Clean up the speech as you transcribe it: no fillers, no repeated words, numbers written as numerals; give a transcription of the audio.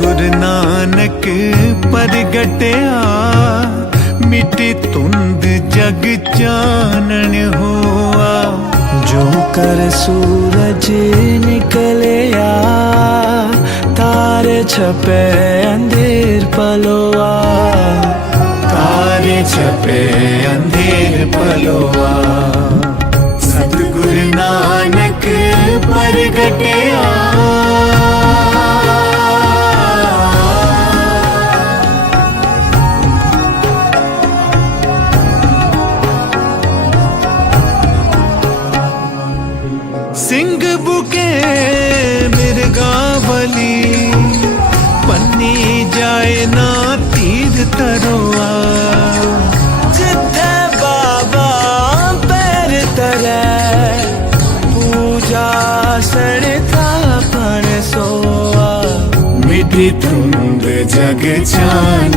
गुरु नानक परगटया मिटी धुंध जग चानन हुआ। जो कर सूरज निकलया तारे छपे अंधेर पलोआ। तारे छपे अंधेर पलोआ। सतगुरु नानक परगटया सिंह बुके मिर्गावली पन्नी जाए ना तीर तरोआ। जिथे बाबा पैर तरे पूजा सड़ता पर सोआ। मिटी धुंध जग चान